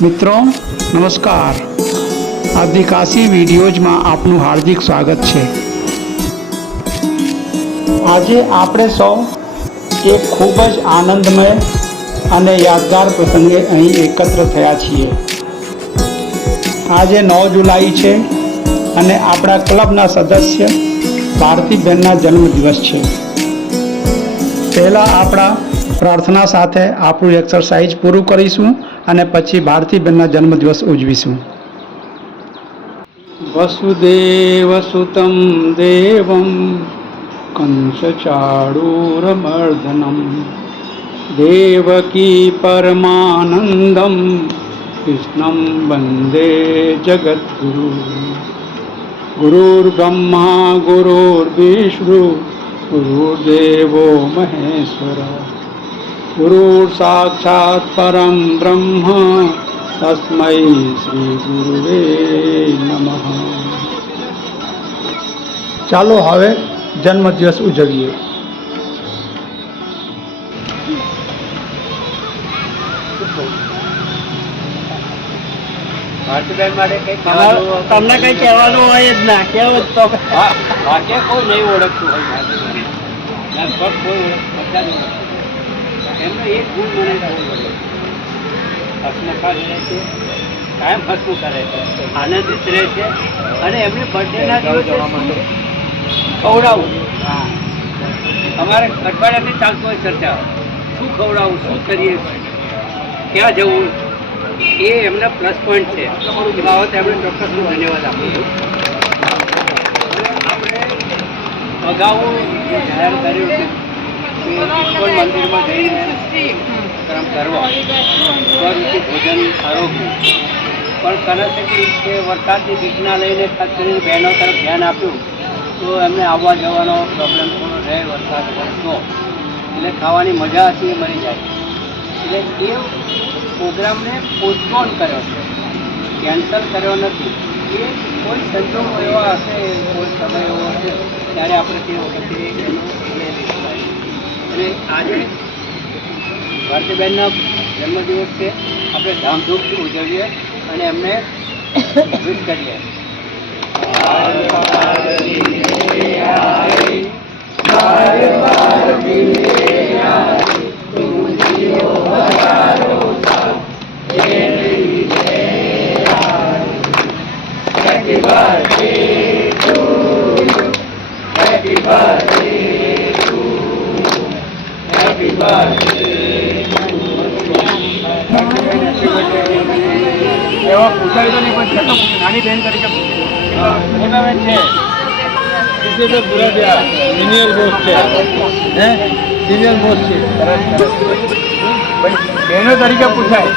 મિત્રો નમસ્કાર, આદિકાશી વિડીયોઝમાં આપનું હાર્દિક સ્વાગત છે। આજે આપણે સૌ એક ખૂબ જ આનંદમય અને યાદગાર પ્રસંગે અહીં એકત્ર થયા છીએ। આજે 9 જુલાઈ છે અને આપણા ક્લબના સદસ્ય ભારતીબેનના જન્મદિવસ છે। પહેલાં આપણા પ્રાર્થના સાથે આપણું એક્સરસાઇઝ પૂરું કરીશું અને પછી ભારતીબેનના જન્મદિવસ ઉજવીશું। વસુદેવ સુતમ દેવમ કંસચાણૂરમર્દનમ દેવકી પરમાનંદમ કૃષ્ણમ વંદે જગદ્ગુરુ। ગુરુર્બ્રહ્મા ગુરુર્વિષ્ણુ ગુરુર્દેવો મહેશ્વર ગુરુર સાક્ષાત પરમ બ્રહ્મ તસ્મૈ શ્રી ગુરુવે નમઃ। ચાલો હવે જન્મદિવસ ઉજવીએ। તમને કઈ કહેવાનું હોય જ ના કેવું તો કોઈ નહીં ઓળખતું હોય લગભગ કોઈ બધા જ એમનો એક ગુણ મને હસમુખા રહે છે, કાયમ હસમુખ કરે છે, આનંદિત રહે છે અને એમની બર્થડેના દિવસે ખવડાવવું અમારે અઠવાડિયાથી ચાલતું હોય ચર્ચા શું ખવડાવવું, શું કરીએ, ક્યાં જવું એ એમના પ્લસ પોઈન્ટ છે। એ બાબતે એમને ચોક્કસ હું ધન્યવાદ આપું છું। આપણે અગાઉ જાહેર કર્યું કે ઇસ્કોન મંદિરમાં જઈને કર્મ કરવો, સ્વરૂપી ભોજન આરોગ્ય પણ કનેક્ટિવિટી કે વરસાદની બીકના લઈને ખાસ કરીને બહેનો તરફ ધ્યાન આપ્યું તો એમને આવવા જવાનો પ્રોબ્લેમ થોડો રહે, વરસાદ વરસતો એટલે ખાવાની મજા હતી એ મરી જાય। એટલે એ પ્રોગ્રામને પોસ્ટપોન કર્યો છે, કેન્સલ કર્યો નથી। એ કોઈ સંજોગો એવા હશે, કોઈ સમય એવો હશે ત્યારે આપણે તે વખતે એનો અને આજે ભારતીબેનના જન્મદિવસ છે, આપણે ધામધૂમથી ઉજવીએ અને એમને વિશ કરીએ। Happy birthday to you. Happy birthday to you. Happy birthday to you. એવા પૂછાય તો નહીં પણ છતાં નાની બહેન તરીકે મોટા બેન છે इससे तो पूरा दिया सीनियर मोस्ट છે હે सीनियर मोस्ट છે બહેનો તરીકે પૂછાય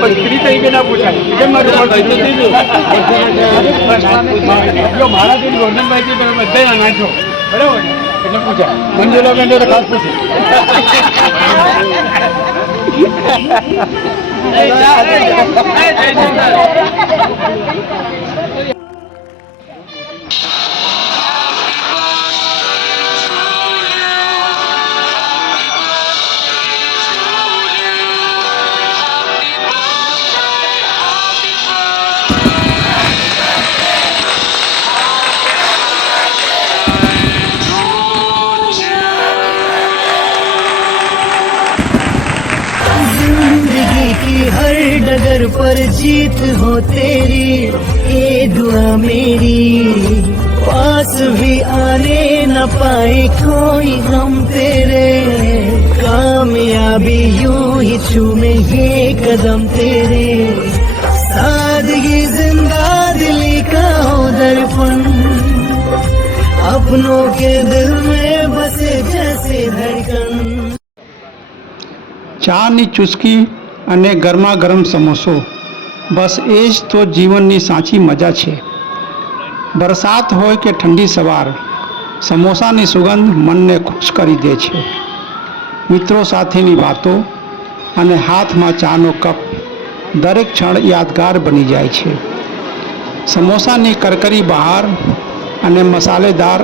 પણ સ્ત્રી તરીકે ના પૂછાય કેમ મારું મારાથી ગોરધનભાઈથી તમે બધા નાખો બરાબર ને એટલે પૂછાય મંજુલા બેન તો ખાસ પૂછે हर डगर पर जीत हो तेरी ये दुआ मेरी पास भी आने न पाए कोई हम तेरे कामयाबी यूं ही चूमे ये कदम तेरे सादगी जिंदा दिली का हो दर्पण अपनों के दिल में बसे जैसे धड़कन। ચાની ચુસ્કી અને ગરમા ગરમ સમોસો, બસ એ જ તો જીવનની સાચી મજા છે। વરસાદ હોય કે ઠંડી સવાર, સમોસાની સુગંધ મનને ખુશ કરી દે છે। મિત્રો સાથેની વાતો અને હાથમાં ચાનો કપ દરેક ક્ષણ યાદગાર બની જાય છે। સમોસાની કરકરી બહાર અને મસાલેદાર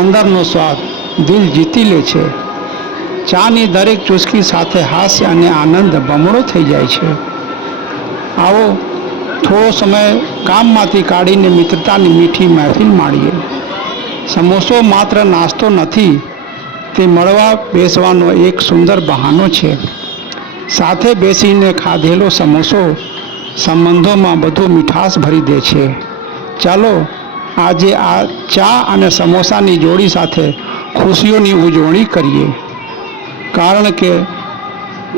અંદરનો સ્વાદ દિલ જીતી લે છે। ચાની દરેક ચુસ્કી સાથે હાસ્ય અને આનંદ બમણો થઈ જાય છે। આવો થોડો સમય કામમાંથી કાઢીને મિત્રતાની મીઠી મહેફિલ માણીએ. સમોસો માત્ર નાસ્તો નથી, તે મળવા બેસવાનો એક સુંદર બહાનો છે. સાથે બેસીને ખાધેલો સમોસો સંબંધોમાં બધું મીઠાશ ભરી દે છે. ચાલો આજે આ ચા અને સમોસાની જોડી સાથે ખુશીઓની ઉજવણી કરીએ, કારણ કે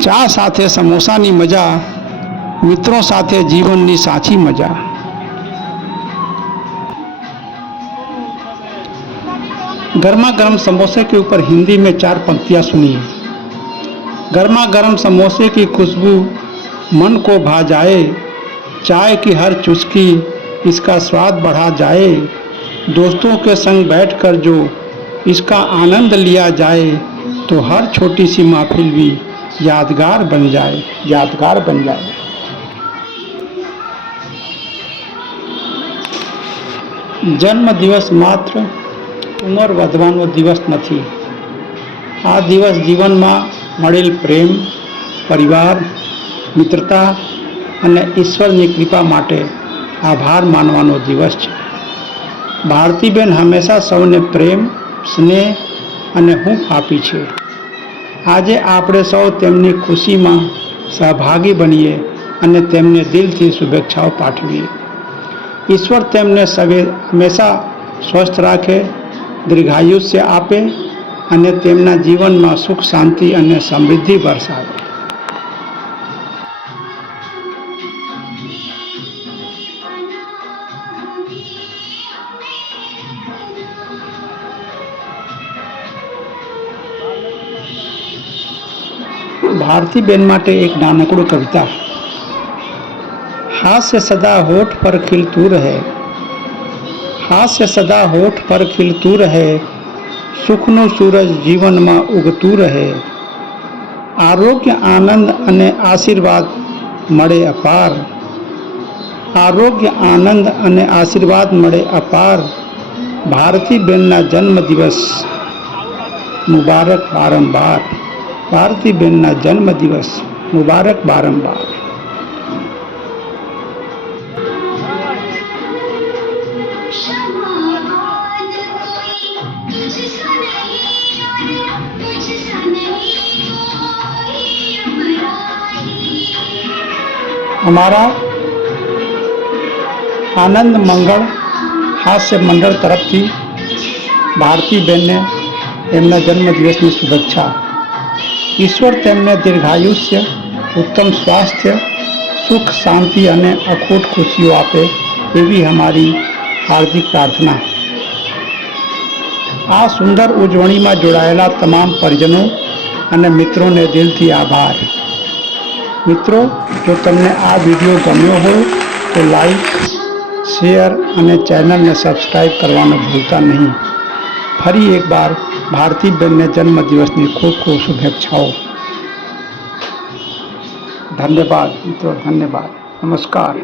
ચા સાથે સમોસાની મજા मित्रों साथे जीवन की साची मजा. गर्मा गर्म समोसे के ऊपर हिंदी में 4 पंक्तियां सुनिए. गर्मा गर्म समोसे की खुशबू मन को भा जाए, चाय की हर चुस्की इसका स्वाद बढ़ा जाए, दोस्तों के संग बैठकर जो इसका आनंद लिया जाए तो हर छोटी सी महफिल भी यादगार बन जाए, यादगार बन जाए. जन्म दिवस मात्र उमर વધવાનો દિવસ નથી. આ દિવસ જીવનમાં મળેલ પ્રેમ, પરિવાર, મિત્રતા અને ઈશ્વરની કૃપા માટે આભાર માનવાનો દિવસ છે. ભારતીબેન હંમેશા સૌને પ્રેમ, સ્નેહ અને હૂંફ આપી છે. આજે આપણે સૌ તેમની ખુશીમાં સહભાગી બનીએ અને તેમને દિલથી શુભેચ્છાઓ પાઠવીએ. ઈશ્વર તેમને હંમેશા સ્વસ્થ રાખે, દીર્ઘાયુષ્ય આપે અને તેમના જીવનમાં સુખ, શાંતિ અને સમૃદ્ધિ વરસાવે. ભારતીબેન માટે એક નાનકડું કવિતા. हास्य सदा होठ पर खिलतू रहे, हास्य सदा होठ पर खिलतू रहे, सुखનું સૂરજ જીવનમાં ઉગતું રહે, આરોગ્ય આનંદ અને આશીર્વાદ મળે અપાર, આરોગ્ય આનંદ અને આશીર્વાદ મળે અપાર. ભારતીબેનના જન્મદિવસ મુબારક બારંબાર, ભારતીબેનના જન્મદિવસ મુબારક બારંબાર. हमारा आनंद मंगल हास्य मंडल तरफथी भारतीबेनने एमना जन्मदिवसनी शुभेच्छा. ईश्वर तेमने दीर्घायुष्य, उत्तम स्वास्थ्य, सुख, शांति અને અખૂટ ખુશીઓ આપે એવી અમારી હાર્દિક પ્રાર્થના. આ સુંદર ઉજવણીમાં જોડાયેલા તમામ પરિજનો અને મિત્રોને દિલથી આભાર. મિત્રો, જો તમને આ વિડીયો ગમ્યો હોય તો લાઈક, શેર અને ચેનલને સબસ્ક્રાઈબ કરવાનું ભૂલતા નહીં. ફરી એકવાર ભારતીબેનને જન્મદિવસની ખૂબ ખૂબ શુભેચ્છાઓ. ધન્યવાદ મિત્રો, ધન્યવાદ. નમસ્કાર.